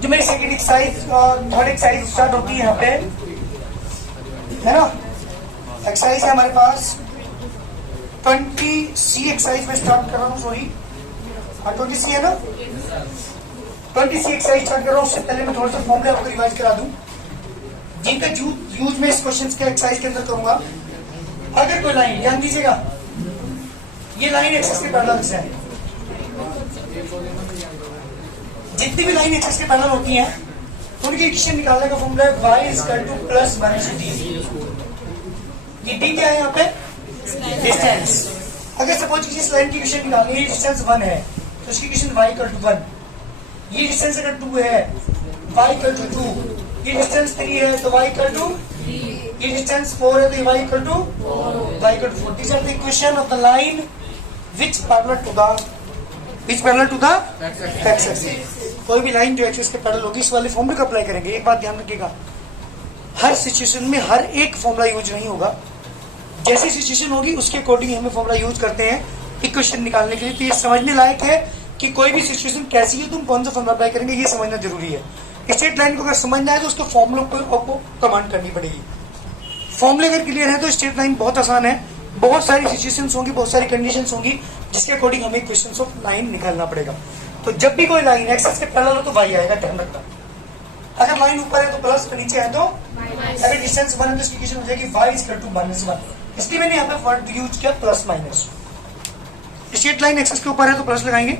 जो मेरी second exercise third exercise start होती है यहाँ पे, है ना। एक्सरसाइज है हमारे पास 20C एक्सरसाइज में स्टार्ट कर रहा हूँ, सॉरी 20C है ना, 20C एक्सरसाइज स्टार्ट कर रहा हूँ। उससे पहले मैं थोड़ा सा फॉर्मूला आपको रिवाइज करा दूं जिनका यूज में इस क्वेश्चन के एक्सरसाइज के अंदर करूंगा। अगर कोई लाइन, ध्यान दीजिएगा, ये लाइन एक्सिस के पैरेलल है, जितनी भी लाइन एक्सिस के पैरेलल होती हैं उनकी इक्वेशन निकालने का फॉर्मूला है y equal to plus minus D. ये डी क्या है यहाँ पे, डिस्टेंस। अगर सपोज किसी इस लाइन की इक्वेशन निकालनी है, डिस्टेंस 1 है तो इसकी इक्वेशन y इक्वल टू 1, ये डिस्टेंस अगर 2 है y इक्वल टू 2, ये डिस्टेंस 3 है तो y इक्वल टू, ये डिस्टेंस 4 है तो y equal to 4। This are the equation of the line which parallel to the x-axis। कोई भी लाइन जो एक्सिस के पैरेलल होगी इस वाले फॉर्मूले को अप्लाई करेंगे। एक बात ध्यान रखिएगा, हर सिचुएशन में हर एक फॉर्मूला यूज नहीं होगा, जैसी सिचुएशन होगी उसके अकॉर्डिंग हमें फॉर्मूला यूज करते हैं इक्वेशन निकालने के लिए। तो ये समझने लायक है कि कोई भी सिचुएशन कैसी है, तुम कौन सा फॉर्मूला अप्लाई करेंगे, ये समझना जरूरी है। स्ट्रेट लाइन को अगर समझना है तो उसके फॉर्मूलों को आपको कमांड करनी पड़ेगी। फॉर्मूले अगर क्लियर है तो स्ट्रेट लाइन बहुत आसान है। बहुत सारी सिचुएशंस होंगी, बहुत सारी कंडीशंस होंगी जिसके अकॉर्डिंग हमें इक्वेशंस ऑफ लाइन निकालना पड़ेगा। तो जब भी कोई लाइन एक्सिस के पैरेलल हो तो y आएगा, ध्यान रखना। अगर लाइन ऊपर है तो प्लस, नीचे है तो, अगर डिस्टेंस 1 है तो इसकी इक्वेशन हो जाएगी y इक्वल टू -1। इसलिए मैंने यहाँ पे वर्ड यूज किया plus minus. Straight line axis के ऊपर है तो प्लस लगाएंगे,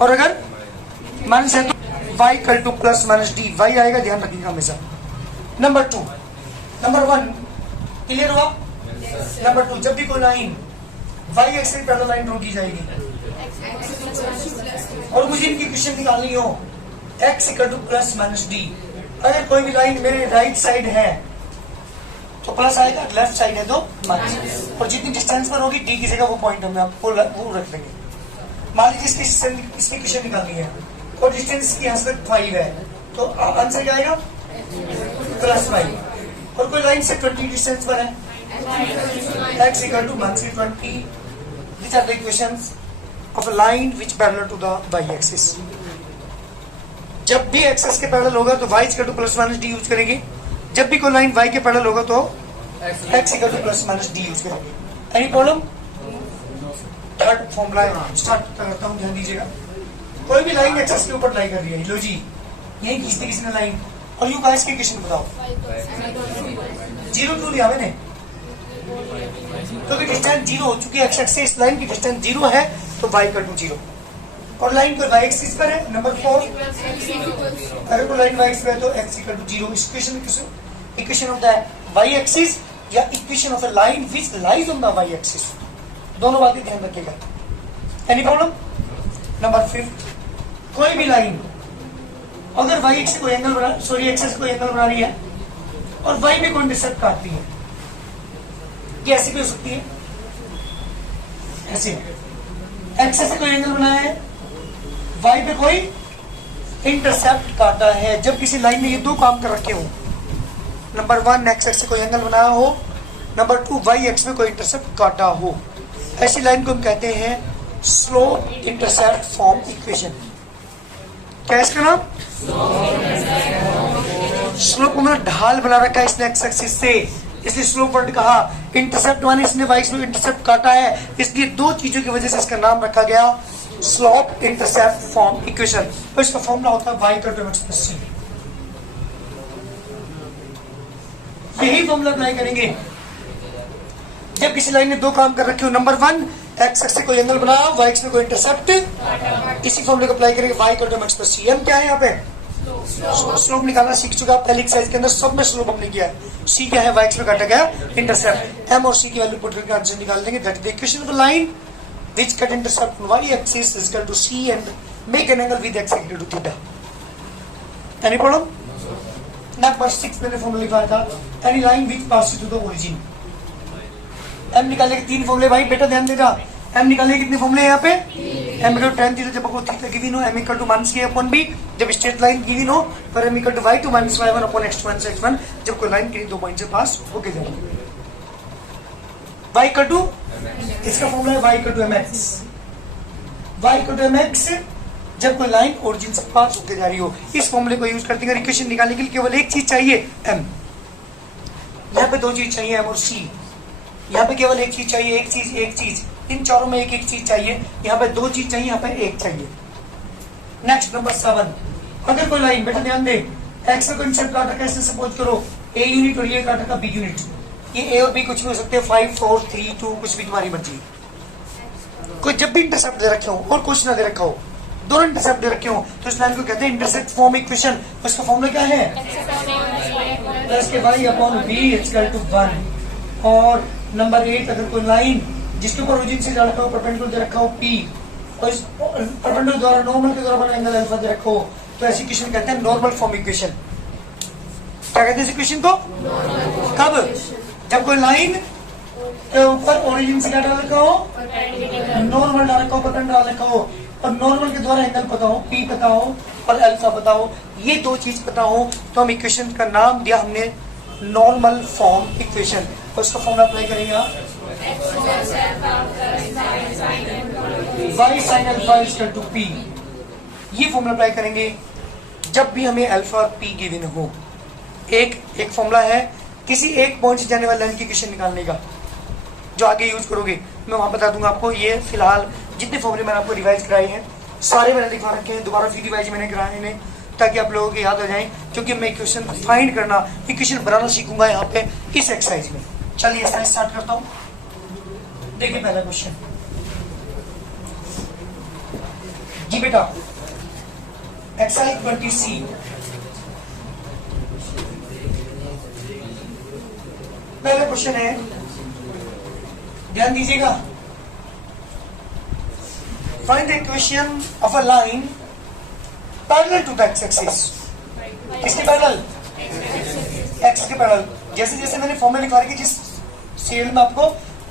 और अगर माइनस है तो y equal to plus minus D, y आएगा, ध्यान रखिएगा हमेशा। नंबर 1 क्लियर हुआ। नंबर 2, जब भी कोई लाइन y एक्सिस पे पैरेलल लाइन ड्रॉ की जाएगी और मुझे इनकी इक्वेशन निकालनी हो x equal to plus minus D. अगर कोई भी लाइन मेरे राइट साइड है तो प्लस आएगा, लेफ्ट साइड है तो माइनस, और जितनी डिस्टेंस पर होगी डी की जगह वो पॉइंट हम आपको वो रख देंगे। मान लीजिए इसकी इक्वेशन निकालनी है और डिस्टेंस की यहाँ से 5 है तो आंसर क्या आएगा, प्लस 5। और कोई लाइन से 20 डिस्टेंस पर है, x equal to -20। These are the equations of a line which parallel to the y-axis। जब भी एक्सिस के पैरेलल होगा तो y equal to plus minus D use करेंगे, जब भी कोई लाइन y के पैरेलल होगा तो x equal to plus minus D use करेंगे। Any problem. Third formula start करता हूँ, ध्यान दीजिएगा। कोई भी लाइन एक्सिस के ऊपर लाई कर रही है, लो जी यही खींचते किसी ने लाइन, और यू गाइस की इक्वेशन बताओ। 0 क्यों लिया मैंने, क्योंकि डिस्टेंस 0 हो चुकी है। एक्स एक्सिस लाइन की डिस्टेंस 0 है तो y इक्वल टू 0, और लाइन कोई y एक्सिस पर है। नंबर 4, अगर कोई लाइन y एक्सिस पर है तो x equal to 0। Equation of the y axis या equation of a line which lies on the y axis, दोनों बातें ध्यान रखिएगा। Any problem. नंबर 5, कोई भी लाइन अगर y एक्सिस कोई एंगल बना, सॉरी एक्सिस कोई एंगल बना रही है और y में कोई इंटरसेप्ट काटती है, ये ऐसी भी हो सकती है, ऐसे एक्सिस से कोई एंगल बनाया है, y पे कोई इंटरसेप्ट काटा है। जब किसी लाइन में ये दो काम कर रखे हो, नंबर 1 एक्स एक्सिस से कोई एंगल बनाया हो, नंबर 2 y एक्सिस में कोई इंटरसेप्ट काटा हो, ऐसी लाइन को हम कहते हैं स्लोप इंटरसेप्ट फॉर्म इक्वेशन। क्या इसका नाम, स्लोप को मतलब ढाल बना रखा है इसने एक्स एक्सिस से, इसलिए स्लोप वर्ड कहा। इंटरसेप्ट माने इसने y में इंटरसेप्ट काटा है, इसलिए दो चीजों की वजह से इसका नाम रखा गया स्लोप इंटरसेप्ट फॉर्म इक्वेशन। तो इसका फॉर्मूला होता है y equal to mx plus c। यही फॉर्मूला अप्लाई करेंगे जब किसी लाइन ने दो काम कर रखे हो। नंबर 1 एक्स एक्सिस से कोई एंगल बनाया, y एक्सिस में कोई इंटरसेप्ट, इसी फॉर्मूले को अप्लाई करेंगे y equal to mx plus c। हम क्या है यहाँ पे स्लोप निकालना सीख चुका। पहले एक्सरसाइज के अंदर सब में स्लोप हमने किया है। c क्या है, y एक्सिस में काटा गया इंटरसेप्ट, m और c की वैल्यू पुट करके आंसर निकाल देंगे। That is the equation of a line which cut intercept on y axis is equal to c and make an angle with x equal to theta। Any problem. Number 6 मैंने formula लिखा था, any line which passes through the origin। m निकालने के 3 फॉर्मूले, भाई बेटा ध्यान देगा। m निकालने के कितने फॉर्मूले हैं यहाँ पे, m equal to tan theta जब आपको थीटा गिवन हो, m equal to -a upon b जब स्ट्रेट लाइन गिवन हो, पर m equal to y two -y1 upon x two -x1 जब कोई लाइन किन्हीं दो पॉइंट से पास होके जाए। y इक्वल टू, इसका फॉर्मूला है y equal to mx। y equal to mx जब कोई लाइन ओरिजिन से पास होकर जा रही हो। इस फॉर्मूले को यूज करते हैं इक्वेशन निकालने के लिए केवल एक चीज चाहिए m, यहाँ पे दो चीज चाहिए m और c, यहाँ पे केवल एक चीज चाहिए, एक चीज, इन चारों में एक एक चीज चाहिए, यहाँ पे दो चीज चाहिए, यहाँ पे एक चाहिए। नेक्स्ट नंबर 7, अगर कोई लाइन, बेटा ध्यान दे, एक्स का कंसेप्ट काटा कैसे, सपोज करो ए यूनिट और ये काटा का बी यूनिट, ये ए और बी कुछ भी हो सकते हैं, 5 4 3 2 कुछ भी तुम्हारी मर्जी। कोई जब भी इंटरसेप्ट दे रखे हो और कुछ ना दे रखा हो, दोनों इंटरसेप्ट दे रखे हो, तो इस लाइन को कहते हैं इंटरसेप्ट फॉर्म इक्वेशन। उसका फॉर्मूला क्या है, प्लस के y upon b equal to 1। और नंबर 8, अगर कोई लाइन जिसके ऊपर ओरिजिन से जा रखा हो, परपेंडिकुलर दे रखा हो पी, और इस परपेंडिकुलर द्वारा नॉर्मल के द्वारा बना एंगल अल्फा दे रखा हो, तो ऐसी इक्वेशन कहते हैं नॉर्मल फॉर्म इक्वेशन। क्या कहते हैं इस इक्वेशन को? कब? जब कोई लाइन के ऊपर ओरिजिन से क्या डाल रखा हो, नॉर्मल डाल रखा हो, परपेंडिकुलर डाल रखा हो, और नॉर्मल के द्वारा एंगल पता हो, पी पता हो और अल्फा पता हो, ये दो चीज पता हो, तो हम इक्वेशन का नाम दिया हमने नॉर्मल फॉर्म इक्वेशन। और उसका फॉर्मूला अप्लाई करेंगे आप, y sin alpha equal to p। ये फॉर्मूला अप्लाई करेंगे जब भी हमें अल्फा और p गिवन हो। एक फॉर्मूला है किसी एक पॉइंट से जाने वाली लाइन की इक्वेशन निकालने का, जो आगे यूज करोगे, मैं वहां बता दूंगा आपको। ये फिलहाल जितने फॉर्मूले मैंने आपको रिवाइज कराए हैं सारे मैंने लिखवा रखे हैं, दोबारा फिर रिवाइज मैंने कराए हैं ताकि आप लोगों को याद हो जाए, क्योंकि मैं इक्वेशन फाइंड करना, इक्वेशन बनाना सीखूंगा यहाँ पे इस एक्सरसाइज में। चलिए एक्सरसाइज स्टार्ट करता हूँ। देखिए पहला क्वेश्चन जी बेटा, एक्सरसाइज 20C। पहला क्वेश्चन है, ध्यान दीजिएगा, find the equation of a line parallel to the x axis. किसके पैरेलल? एक्स के पैरेलल। जैसे जैसे मैंने फॉर्मूला लिखा है कि जिस सीरियल में आपको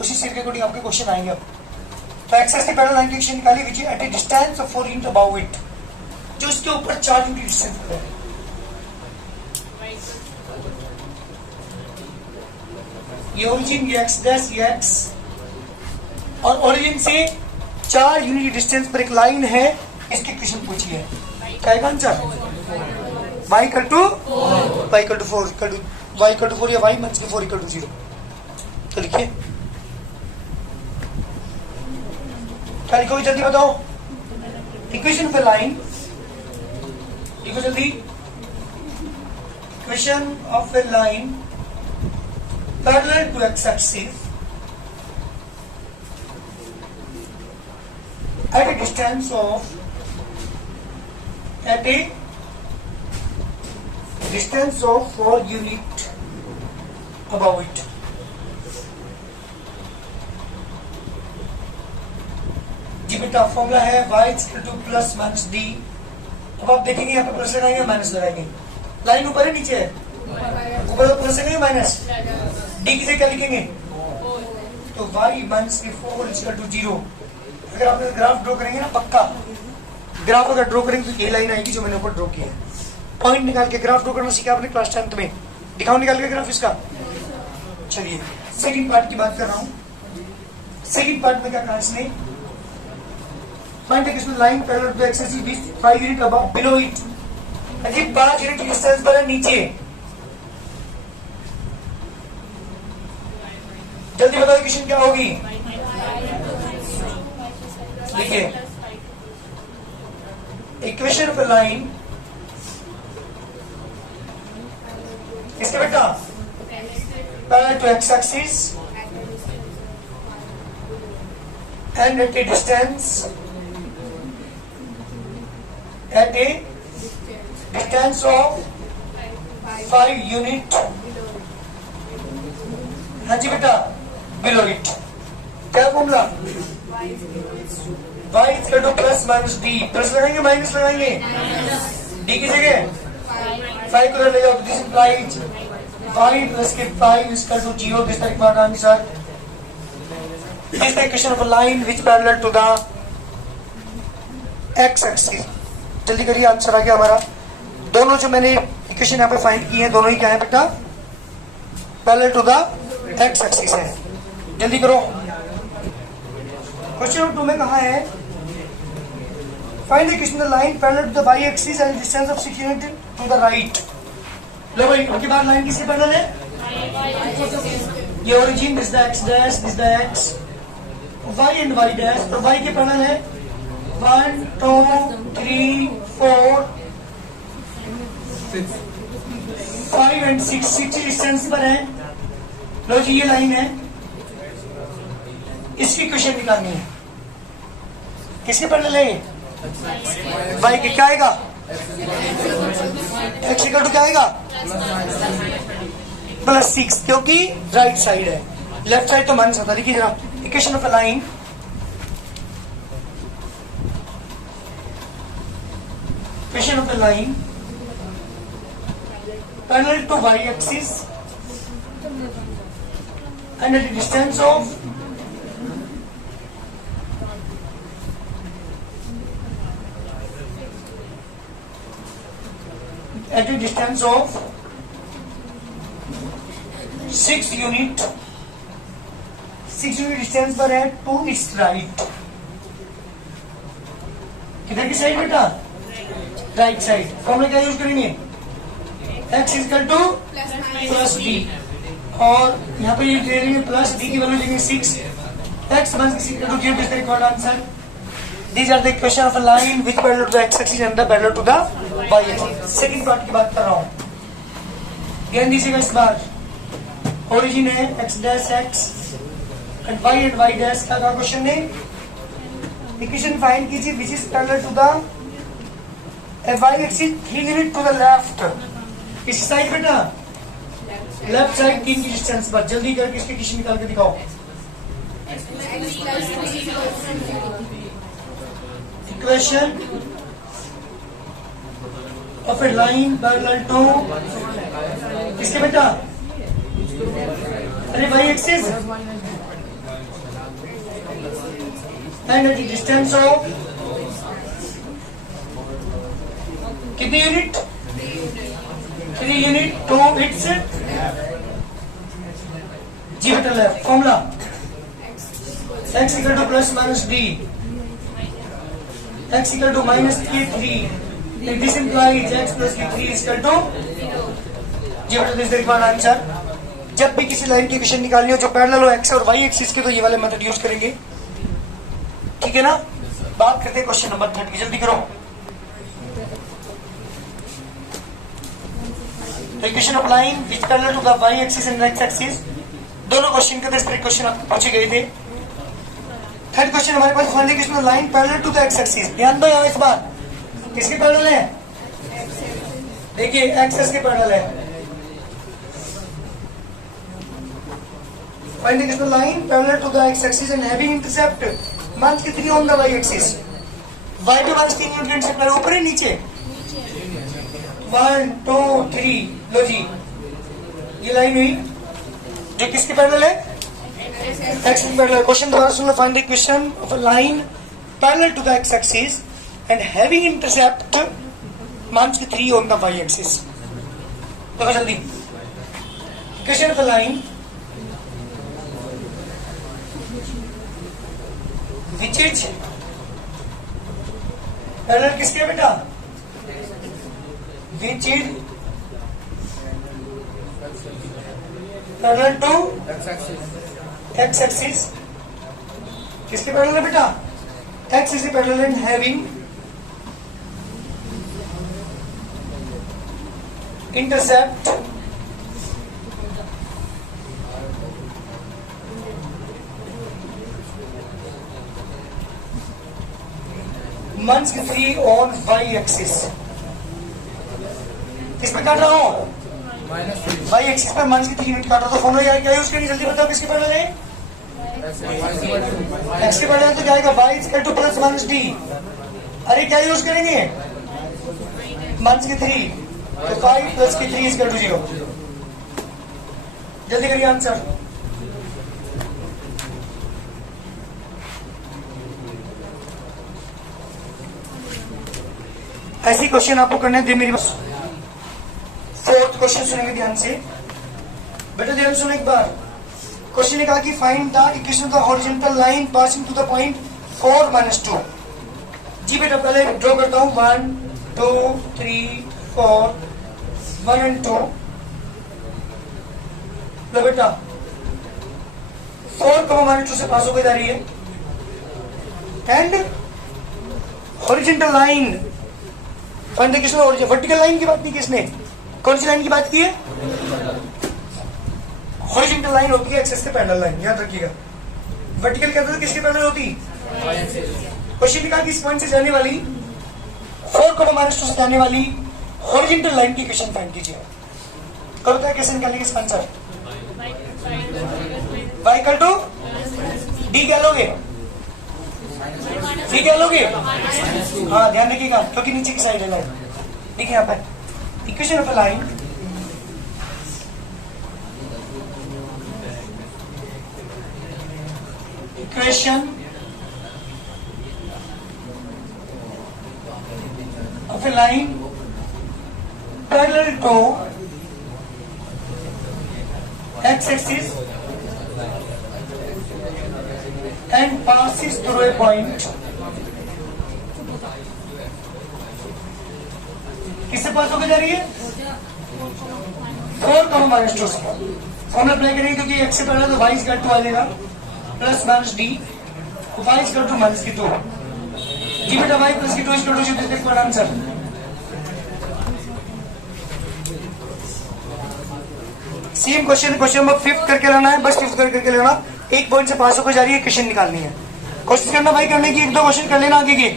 उसी सीरियल के अकॉर्डिंग आपके क्वेश्चन आएंगे। अब तो एक्सिस के पैरेलल लाइन की इक्वेशन निकाली which is at a distance of 4 unit about it, जो इसके ऊपर 4 यूनिट डिस्टेंस पर है। ये ओरिजिन, ये एक्स डैश, ये एक्स, और ओरिजिन से 4 यूनिट डिस्टेंस पर एक लाइन है, इसकी इक्वेशन पूछी है। क्या है answer? y equal to 4 equal to 4 या y माइनस 4 इक्वल टू 0। तो लिखिए, क्या लिखोगे जल्दी बताओ? इक्वेशन ऑफ अ लाइन, लिखो जल्दी, equation of a line parallel to x-axis at a distance of 4 unit above it। जी बेटा फॉर्मूला है y equal to plus minus D. अब आप देखेंगे यहाँ पे प्लस लगाएंगे माइनस लगाएंगे, लाइन ऊपर है नीचे है, ऊपर तो प्लस है माइनस, डी की जगह क्या लिखेंगे, तो y माइनस 4 इक्वल टू 0। अगर आप ग्राफ ड्रॉ करेंगे ना, पक्का ग्राफ अगर ड्रॉ करेंगे तो ये लाइन आएगी जो मैंने ऊपर ड्रॉ किया है। पॉइंट निकाल के ग्राफ ड्रॉ करना सीखा आपने क्लास 10th में, दिखाओ निकाल के ग्राफ इसका। चलिए सेकंड पार्ट की बात कर रहा हूँ। सेकंड पार्ट में क्या कहा इसने, find the equation line parallel to axis with 5 unit above below it. अजी 5 यूनिट डिस्टेंस पर है नीचे। जल्दी बताओ इक्वेशन क्या होगी, देखिए इक्वेशन ऑफ अ लाइन, इसके बेटा parallel to x axis and at a distance of 5 unit. हाँ जी बेटा, बिलो इट। क्या formula, y equal to plus minus D. Plus लगाएंगे माइनस लगाएंगे, डी की जगह 5 को ले जाओ, दिस इंप्लाइज y प्लस के 5 equal to 0। This the required answer, this the equation of a line which parallel to the x axis. जल्दी करिए, आंसर आ गया हमारा। दोनों जो मैंने इक्वेशन यहाँ पे फाइंड की है, दोनों ही क्या है बेटा, parallel to the x axis है। जल्दी करो। क्वेश्चन नंबर 2 में कहा है Find the equation of the line parallel to the y-axis and distance of 6 units to the right. लो भाई, उनके बाद लाइन किसके पैरेलल है? ये origin, this the x dash, this the x, y and y dash, और y के parallel है 1 2 3 4 5 and 6 distance पर है। लो जी ये लाइन है, इसकी इक्वेशन निकालनी है। किसके पैरेलल है? y के क्या आएगा? x इक्वल टू क्या आएगा? +6, क्योंकि राइट साइड है, लेफ्ट साइड तो मान सकता। देखिए जरा equation of a line, equation of a line parallel to y axis and at a distance of six unit distance पर है टू इट्स राइट। किधर की साइड बेटा? Right side. फॉर्मूला क्या यूज करेंगे? x equal to plus D, और यहाँ पे ये दे देंगे प्लस डी की वैल्यू देंगे 6, x = 0 is the required answer. These are the equation of a line which parallel to the x-axis and the parallel to the y-axis. Second part की बात कर रहा हूँ, ध्यान दीजिएगा इस बार। ओरिजिन है x dash x and y dash का क्वेश्चन है। इक्वेशन फाइंड कीजिए which is parallel to the y-axis 3 unit to the left। किस साइड बेटा? लेफ्ट साइड 3 की डिस्टेंस पर। जल्दी करके इसकी इक्वेशन निकाल के दिखाओ। Equation of a line parallel to किसके बेटा? अरे y axis and at the distance of कितनी यूनिट? 3 यूनिट टू इट्स जी बेटा left. Formula x equal to plus minus D, x equal to minus k3. This implies x plus k3 is equal to 0. This is the required answer. जब भी किसी line की equation निकालनी हो जो parallel हो x और y एक्सिस के, तो ये वाले मेथड यूज करेंगे। ठीक है ना? बात करते हैं क्वेश्चन नंबर 30। जल्दी करो। Equation of line which parallel to the y axis and x axis, दोनों क्वेश्चन के अंदर क्वेश्चन आप पहुंचे गए थे। थर्ड क्वेश्चन हमारे पास, find the equation of line parallel to the x axis. ध्यान दो यहाँ इस बार, किसके पैरेलल है? देखिए x एक्सिस के पैरेलल है। Find the equation of line parallel to the x axis and having intercept -3 on the y axis. y पे -3 यूनिट इंटरसेप्ट है, ऊपर है नीचे? 1 2 3। लो जी ये लाइन हुई जो किसके पैरेलल है? x parallel. क्वेश्चन दोबारा सुन लो। Find the equation of a line parallel to the x axis and having intercept -3 on the y axis. देखो जल्दी, equation of a line which is parallel किसके बेटा? Which is parallel to x axis. किसके parallel है बेटा? x is parallel and having intercept -3 on y axis. किस पे काट रहा हूं? y एक्सिस पर -3 यूनिट काट रहा था। फॉर्मूला यार क्या यूज करेंगे? जल्दी बताओ किसके पैरेलल है? x के पैरेलल तो क्या आएगा? y equal to plus minus D. अरे क्या यूज करेंगे? -3, तो 5 plus k3 is equal to 0। जल्दी करिए आंसर। ऐसी क्वेश्चन आपको करने दे मेरी बस। फोर्थ क्वेश्चन सुनेंगे ध्यान से बेटा, ध्यान सुनो एक बार। क्वेश्चन ने कहा कि find the equation of the horizontal line passing to the point 4 - 2। जी बेटा पहले ड्रॉ करता हूँ 1 2 3 4 1 and 2 लो बेटा 4 -2 से पास होकर जा रही है and horizontal line find the किसने वर्टिकल लाइन की बात की किसने कौन सी लाइन की बात की है हॉरिजॉन्टल लाइन होती है एक्सिस के पैरेलल लाइन याद रखिएगा वर्टिकल कहते हैं किसके पैरेलल होती क्वेश्चन लिखा कि इस पॉइंट से जाने वाली 4 -2 से जाने वाली हॉरिजॉन्टल लाइन की इक्वेशन फाइंड कीजिए कब बताया कैसे निकालेंगे इसका answer y equal to d क्या लोगे d क्या लोगे हाँ ध्यान रखिएगा क्योंकि नीचे की साइड है लाइन देखिए यहाँ पर equation of a line equation of a line parallel to x-axis and passes through a point किससे पास होकर जा रही है 4 -2 से फॉर्मूला अप्लाई करेंगे क्योंकि x से पहले तो y इक्वल टू आ जाएगा plus minus d y equal to minus की 2 जी बेटा y प्लस की 2 इक्वल टू जीरो देखो आंसर सेम क्वेश्चन नंबर 5 करके लाना है बस 5 करके लाना एक पॉइंट से 500 को जा रही है क्वेश्चन निकालनी है कोशिश करना भाई करने की एक दो क्वेश्चन कर लेना आगे की